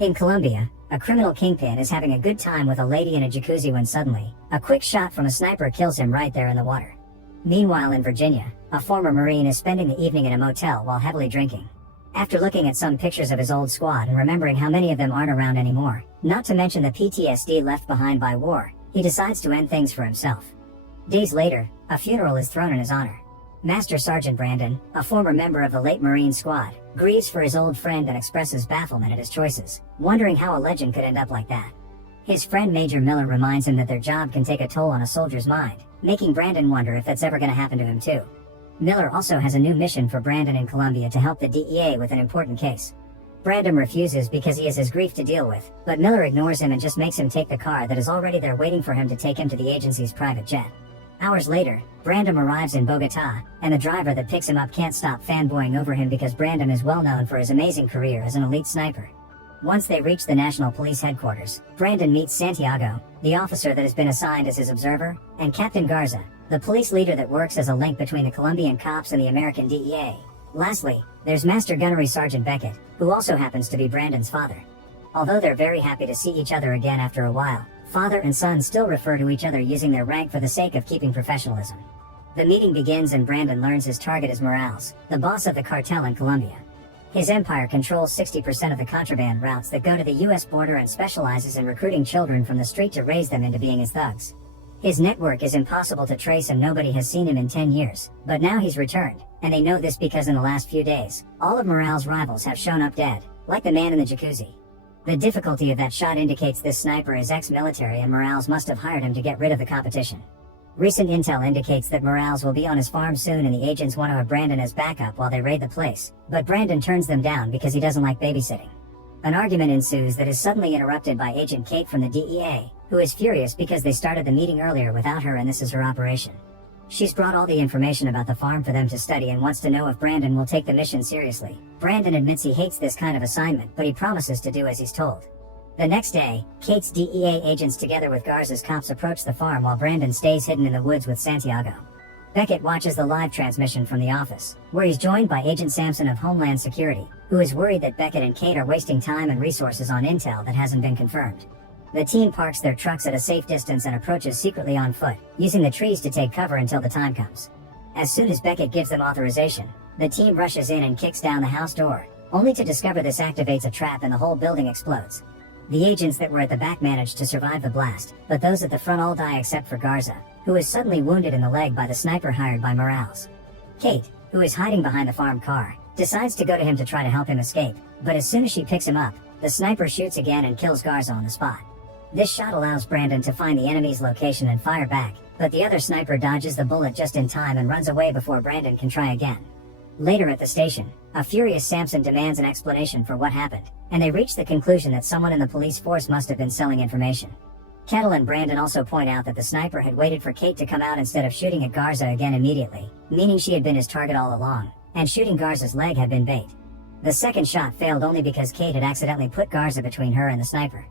In Colombia, a criminal kingpin is having a good time with a lady in a jacuzzi when suddenly, a quick shot from a sniper kills him right there in the water. Meanwhile in Virginia, a former Marine is spending the evening in a motel while heavily drinking. After looking at some pictures of his old squad and remembering how many of them aren't around anymore, not to mention the PTSD left behind by war, he decides to end things for himself. Days later, a funeral is thrown in his honor. Master Sergeant Brandon, a former member of the late Marine squad, grieves for his old friend and expresses bafflement at his choices, wondering how a legend could end up like that. His friend Major Miller reminds him that their job can take a toll on a soldier's mind, making Brandon wonder if that's ever going to happen to him too. Miller also has a new mission for Brandon in Colombia to help the DEA with an important case. Brandon refuses because he has his grief to deal with, but Miller ignores him and just makes him take the car that is already there waiting for him to take him to the agency's private jet. Hours later, Brandon arrives in Bogota, and the driver that picks him up can't stop fanboying over him because Brandon is well known for his amazing career as an elite sniper. Once they reach the National Police headquarters, Brandon meets Santiago, the officer that has been assigned as his observer, and Captain Garza, the police leader that works as a link between the Colombian cops and the American DEA. Lastly, there's Master Gunnery Sergeant Beckett, who also happens to be Brandon's father. Although they're very happy to see each other again after a while, father and son still refer to each other using their rank for the sake of keeping professionalism. The meeting begins and Brandon learns his target is Morales, the boss of the cartel in Colombia. His empire controls 60% of the contraband routes that go to the US border and specializes in recruiting children from the street to raise them into being his thugs. His network is impossible to trace and nobody has seen him in 10 years, but now he's returned, and they know this because in the last few days, all of Morales' rivals have shown up dead, like the man in the jacuzzi. The difficulty of that shot indicates this sniper is ex-military and Morales must have hired him to get rid of the competition. Recent intel indicates that Morales will be on his farm soon and the agents want to have Brandon as backup while they raid the place, but Brandon turns them down because he doesn't like babysitting. An argument ensues that is suddenly interrupted by Agent Kate from the DEA, who is furious because they started the meeting earlier without her and this is her operation. She's brought all the information about the farm for them to study and wants to know if Brandon will take the mission seriously. Brandon admits he hates this kind of assignment, but he promises to do as he's told. The next day, Kate's DEA agents together with Garza's cops approach the farm while Brandon stays hidden in the woods with Santiago. Beckett watches the live transmission from the office, where he's joined by Agent Sampson of Homeland Security, who is worried that Beckett and Kate are wasting time and resources on intel that hasn't been confirmed. The team parks their trucks at a safe distance and approaches secretly on foot, using the trees to take cover until the time comes. As soon as Beckett gives them authorization, the team rushes in and kicks down the house door, only to discover this activates a trap and the whole building explodes. The agents that were at the back manage to survive the blast, but those at the front all die except for Garza, who is suddenly wounded in the leg by the sniper hired by Morales. Kate, who is hiding behind the farm car, decides to go to him to try to help him escape, but as soon as she picks him up, the sniper shoots again and kills Garza on the spot. This shot allows Brandon to find the enemy's location and fire back, but the other sniper dodges the bullet just in time and runs away before Brandon can try again. Later at the station, a furious Sampson demands an explanation for what happened, and they reach the conclusion that someone in the police force must have been selling information. Kettle and Brandon also point out that the sniper had waited for Kate to come out instead of shooting at Garza again immediately, meaning she had been his target all along, and shooting Garza's leg had been bait. The second shot failed only because Kate had accidentally put Garza between her and the sniper.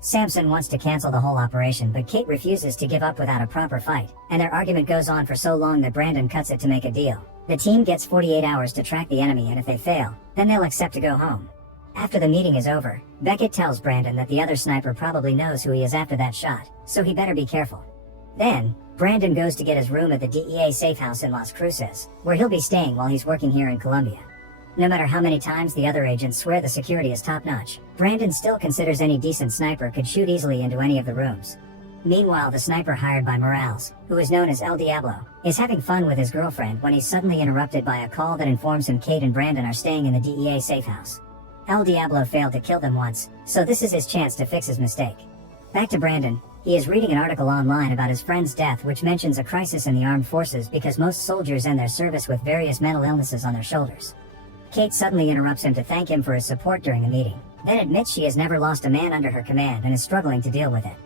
Sampson wants to cancel the whole operation, but Kate refuses to give up without a proper fight, and their argument goes on for so long that Brandon cuts it to make a deal. The team gets 48 hours to track the enemy, and if they fail, then they'll accept to go home. After the meeting is over, Beckett tells Brandon that the other sniper probably knows who he is after that shot, so he better be careful. Then, Brandon goes to get his room at the DEA safe house in Las Cruces, where he'll be staying while he's working here in Colombia. No matter how many times the other agents swear the security is top-notch, Brandon still considers any decent sniper could shoot easily into any of the rooms. Meanwhile, the sniper hired by Morales, who is known as El Diablo, is having fun with his girlfriend when he's suddenly interrupted by a call that informs him Kate and Brandon are staying in the DEA safe house. El Diablo failed to kill them once, so this is his chance to fix his mistake. Back to Brandon, he is reading an article online about his friend's death which mentions a crisis in the armed forces because most soldiers end their service with various mental illnesses on their shoulders. Kate suddenly interrupts him to thank him for his support during the meeting, then admits she has never lost a man under her command and is struggling to deal with it.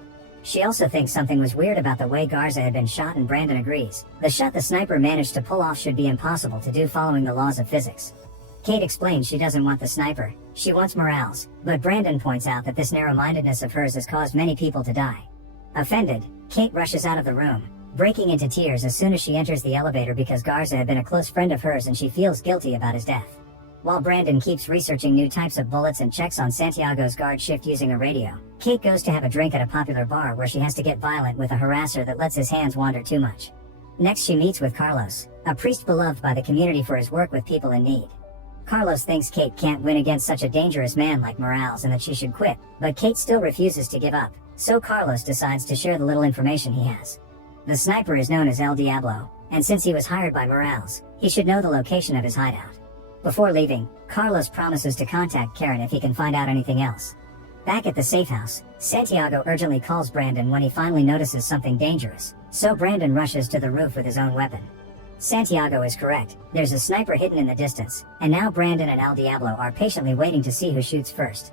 She also thinks something was weird about the way Garza had been shot and Brandon agrees. The shot the sniper managed to pull off should be impossible to do following the laws of physics. Kate explains she doesn't want the sniper, she wants Morales, but Brandon points out that this narrow-mindedness of hers has caused many people to die. Offended, Kate rushes out of the room, breaking into tears as soon as she enters the elevator because Garza had been a close friend of hers and she feels guilty about his death. While Brandon keeps researching new types of bullets and checks on Santiago's guard shift using a radio, Kate goes to have a drink at a popular bar where she has to get violent with a harasser that lets his hands wander too much. Next she meets with Carlos, a priest beloved by the community for his work with people in need. Carlos thinks Kate can't win against such a dangerous man like Morales and that she should quit, but Kate still refuses to give up, so Carlos decides to share the little information he has. The sniper is known as El Diablo, and since he was hired by Morales, he should know the location of his hideout. Before leaving, Carlos promises to contact Karen if he can find out anything else. Back at the safe house, Santiago urgently calls Brandon when he finally notices something dangerous, so Brandon rushes to the roof with his own weapon. Santiago is correct, there's a sniper hidden in the distance, and now Brandon and El Diablo are patiently waiting to see who shoots first.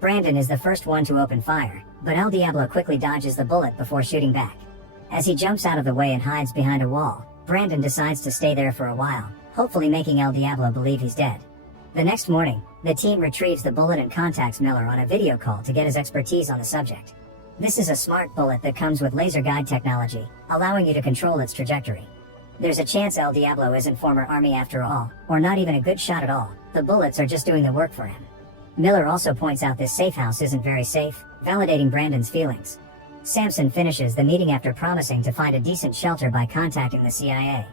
Brandon is the first one to open fire, but El Diablo quickly dodges the bullet before shooting back. As he jumps out of the way and hides behind a wall, Brandon decides to stay there for a while, hopefully making El Diablo believe he's dead. The next morning, the team retrieves the bullet and contacts Miller on a video call to get his expertise on the subject. This is a smart bullet that comes with laser guide technology, allowing you to control its trajectory. There's a chance El Diablo isn't former army after all, or not even a good shot at all, the bullets are just doing the work for him. Miller also points out this safe house isn't very safe, validating Brandon's feelings. Samson finishes the meeting after promising to find a decent shelter by contacting the CIA.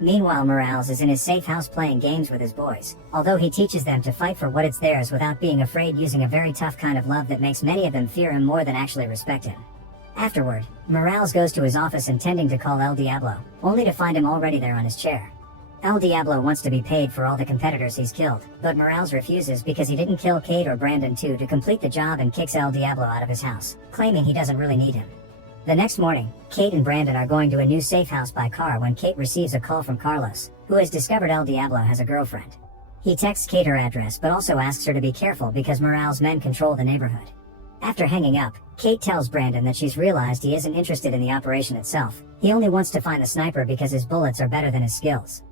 Meanwhile, Morales is in his safe house playing games with his boys, although he teaches them to fight for what it's theirs without being afraid, using a very tough kind of love that makes many of them fear him more than actually respect him. Afterward, Morales goes to his office intending to call El Diablo, only to find him already there on his chair. El Diablo wants to be paid for all the competitors he's killed, but Morales refuses because he didn't kill Kate or Brandon too to complete the job and kicks El Diablo out of his house, claiming he doesn't really need him. The next morning, Kate and Brandon are going to a new safe house by car when Kate receives a call from Carlos, who has discovered El Diablo has a girlfriend. He texts Kate her address but also asks her to be careful because Morales' men control the neighborhood. After hanging up, Kate tells Brandon that she's realized he isn't interested in the operation itself, he only wants to find the sniper because his bullets are better than his skills.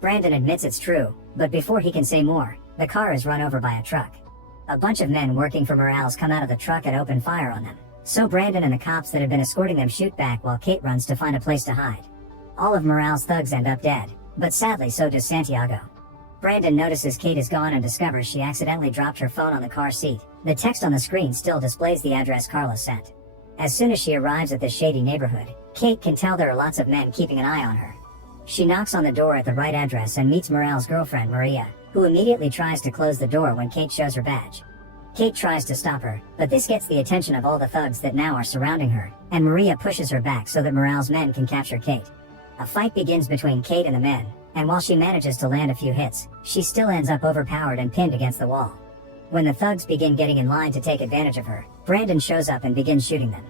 Brandon admits it's true, but before he can say more, the car is run over by a truck. A bunch of men working for Morales come out of the truck and open fire on them. So Brandon and the cops that have been escorting them shoot back while Kate runs to find a place to hide. All of Morales' thugs end up dead, but sadly so does Santiago. Brandon notices Kate is gone and discovers she accidentally dropped her phone on the car seat. The text on the screen still displays the address Carlos sent. As soon as she arrives at this shady neighborhood, Kate can tell there are lots of men keeping an eye on her. She knocks on the door at the right address and meets Morales' girlfriend Maria, who immediately tries to close the door when Kate shows her badge. Kate tries to stop her, but this gets the attention of all the thugs that now are surrounding her, and Maria pushes her back so that Morales' men can capture Kate. A fight begins between Kate and the men, and while she manages to land a few hits, she still ends up overpowered and pinned against the wall. When the thugs begin getting in line to take advantage of her, Brandon shows up and begins shooting them.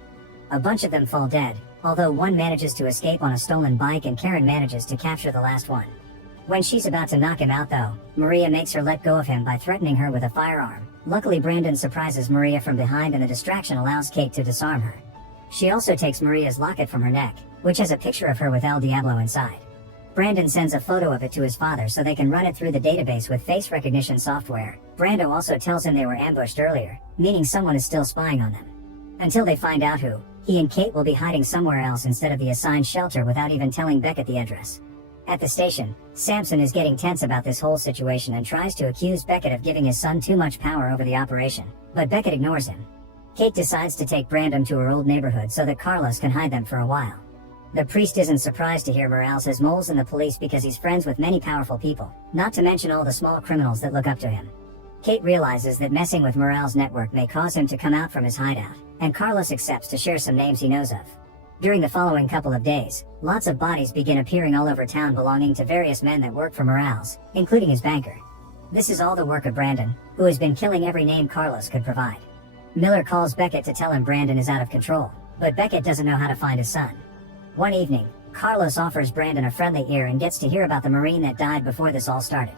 A bunch of them fall dead, although one manages to escape on a stolen bike and Karen manages to capture the last one. When she's about to knock him out though, Maria makes her let go of him by threatening her with a firearm. Luckily Brandon surprises Maria from behind and the distraction allows Kate to disarm her. She also takes Maria's locket from her neck, which has a picture of her with El Diablo inside. Brandon sends a photo of it to his father so they can run it through the database with face recognition software. Brando also tells him they were ambushed earlier, meaning someone is still spying on them. Until they find out who, he and Kate will be hiding somewhere else instead of the assigned shelter without even telling Beckett the address. At the station, Samson is getting tense about this whole situation and tries to accuse Beckett of giving his son too much power over the operation, but Beckett ignores him. Kate decides to take Brandon to her old neighborhood so that Carlos can hide them for a while. The priest isn't surprised to hear Morales has moles in the police because he's friends with many powerful people, not to mention all the small criminals that look up to him. Kate realizes that messing with Morales' network may cause him to come out from his hideout, and Carlos accepts to share some names he knows of. During the following couple of days, lots of bodies begin appearing all over town belonging to various men that work for Morales, including his banker. This is all the work of Brandon, who has been killing every name Carlos could provide. Miller calls Beckett to tell him Brandon is out of control, but Beckett doesn't know how to find his son. One evening, Carlos offers Brandon a friendly ear and gets to hear about the Marine that died before this all started.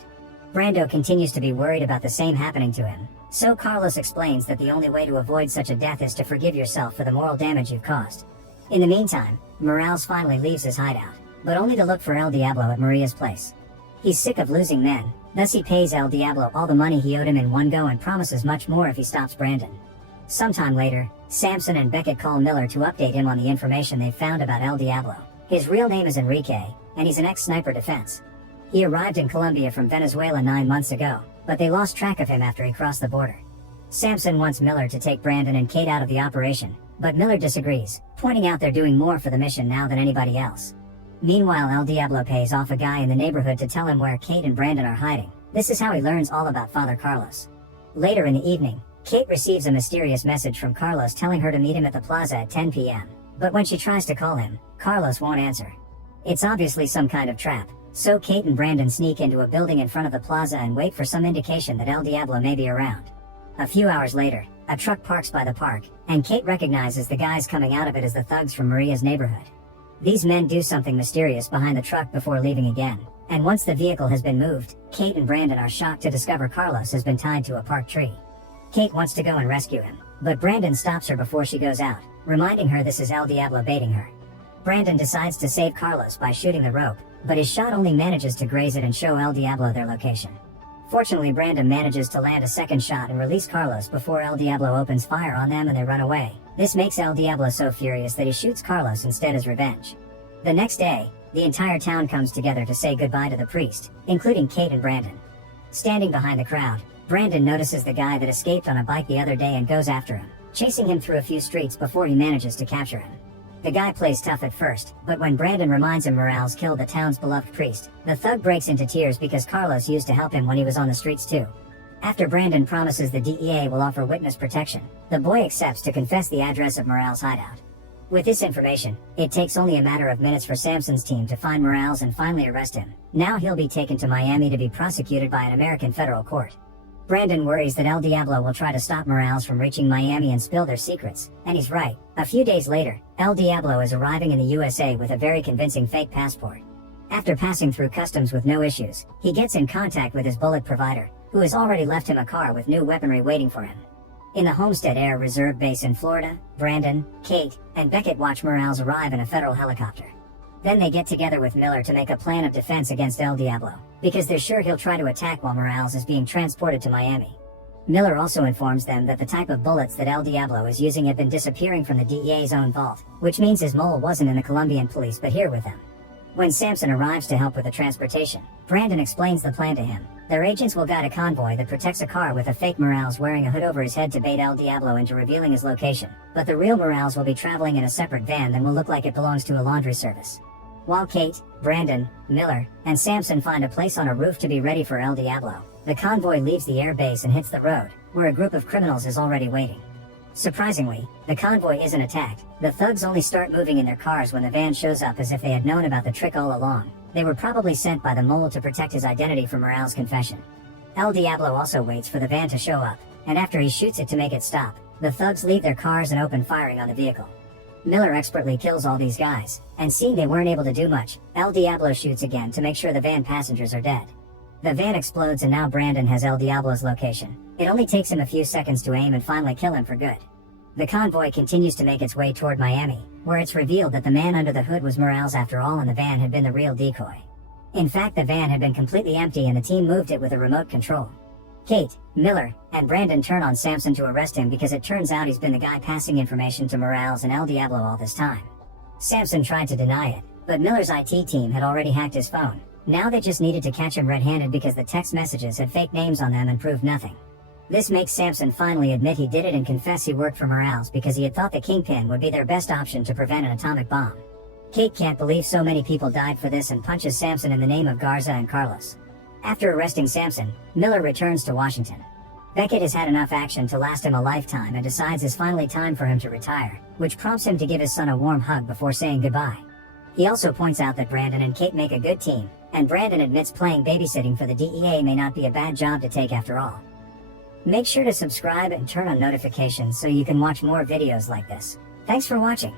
Brando continues to be worried about the same happening to him, so Carlos explains that the only way to avoid such a death is to forgive yourself for the moral damage you've caused. In the meantime, Morales finally leaves his hideout, but only to look for El Diablo at Maria's place. He's sick of losing men, thus he pays El Diablo all the money he owed him in one go and promises much more if he stops Brandon. Sometime later, Samson and Beckett call Miller to update him on the information they've found about El Diablo. His real name is Enrique, and he's an ex-sniper defense. He arrived in Colombia from Venezuela 9 months ago, but they lost track of him after he crossed the border. Samson wants Miller to take Brandon and Kate out of the operation, but Miller disagrees, pointing out they're doing more for the mission now than anybody else. Meanwhile, El Diablo pays off a guy in the neighborhood to tell him where Kate and Brandon are hiding. This is how he learns all about Father Carlos. Later in the evening, Kate receives a mysterious message from Carlos telling her to meet him at the plaza at 10 p.m. But when she tries to call him, Carlos won't answer. It's obviously some kind of trap, so Kate and Brandon sneak into a building in front of the plaza and wait for some indication that El Diablo may be around. A few hours later, a truck parks by the park, and Kate recognizes the guys coming out of it as the thugs from Maria's neighborhood. These men do something mysterious behind the truck before leaving again, and once the vehicle has been moved, Kate and Brandon are shocked to discover Carlos has been tied to a park tree. Kate wants to go and rescue him, but Brandon stops her before she goes out, reminding her this is El Diablo baiting her. Brandon decides to save Carlos by shooting the rope, but his shot only manages to graze it and show El Diablo their location. Fortunately, Brandon manages to land a second shot and release Carlos before El Diablo opens fire on them and they run away. This makes El Diablo so furious that he shoots Carlos instead as revenge. The next day, the entire town comes together to say goodbye to the priest, including Kate and Brandon. Standing behind the crowd, Brandon notices the guy that escaped on a bike the other day and goes after him, chasing him through a few streets before he manages to capture him. The guy plays tough at first, but when Brandon reminds him Morales killed the town's beloved priest, the thug breaks into tears because Carlos used to help him when he was on the streets too. After Brandon promises the DEA will offer witness protection, the boy accepts to confess the address of Morales' hideout. With this information, it takes only a matter of minutes for Samson's team to find Morales and finally arrest him. Now he'll be taken to Miami to be prosecuted by an American federal court. Brandon worries that El Diablo will try to stop Morales from reaching Miami and spill their secrets, and he's right. A few days later, El Diablo is arriving in the USA with a very convincing fake passport. After passing through customs with no issues, he gets in contact with his bullet provider, who has already left him a car with new weaponry waiting for him. In the Homestead Air Reserve Base in Florida, Brandon, Kate, and Beckett watch Morales arrive in a federal helicopter. Then they get together with Miller to make a plan of defense against El Diablo, because they're sure he'll try to attack while Morales is being transported to Miami. Miller also informs them that the type of bullets that El Diablo is using have been disappearing from the DEA's own vault, which means his mole wasn't in the Colombian police but here with them. When Samson arrives to help with the transportation, Brandon explains the plan to him. Their agents will guide a convoy that protects a car with a fake Morales wearing a hood over his head to bait El Diablo into revealing his location, but the real Morales will be traveling in a separate van that will look like it belongs to a laundry service. While Kate, Brandon, Miller, and Samson find a place on a roof to be ready for El Diablo, the convoy leaves the air base and hits the road, where a group of criminals is already waiting. Surprisingly, the convoy isn't attacked. The thugs only start moving in their cars when the van shows up, as if they had known about the trick all along. They were probably sent by the mole to protect his identity from Morales' confession. El Diablo also waits for the van to show up, and after he shoots it to make it stop, the thugs leave their cars and open firing on the vehicle. Miller expertly kills all these guys, and seeing they weren't able to do much, El Diablo shoots again to make sure the van passengers are dead. The van explodes and now Brandon has El Diablo's location. It only takes him a few seconds to aim and finally kill him for good. The convoy continues to make its way toward Miami, where it's revealed that the man under the hood was Morales after all and the van had been the real decoy. In fact, the van had been completely empty and the team moved it with a remote control. Kate, Miller, and Brandon turn on Samson to arrest him because it turns out he's been the guy passing information to Morales and El Diablo all this time. Samson tried to deny it, but Miller's IT team had already hacked his phone. Now they just needed to catch him red-handed because the text messages had fake names on them and proved nothing. This makes Samson finally admit he did it and confess he worked for Morales because he had thought the Kingpin would be their best option to prevent an atomic bomb. Kate can't believe so many people died for this and punches Samson in the name of Garza and Carlos. After arresting Samson, Miller returns to Washington. Beckett has had enough action to last him a lifetime and decides it's finally time for him to retire, which prompts him to give his son a warm hug before saying goodbye. He also points out that Brandon and Kate make a good team, and Brandon admits playing babysitting for the DEA may not be a bad job to take after all. Make sure to subscribe and turn on notifications so you can watch more videos like this. Thanks for watching.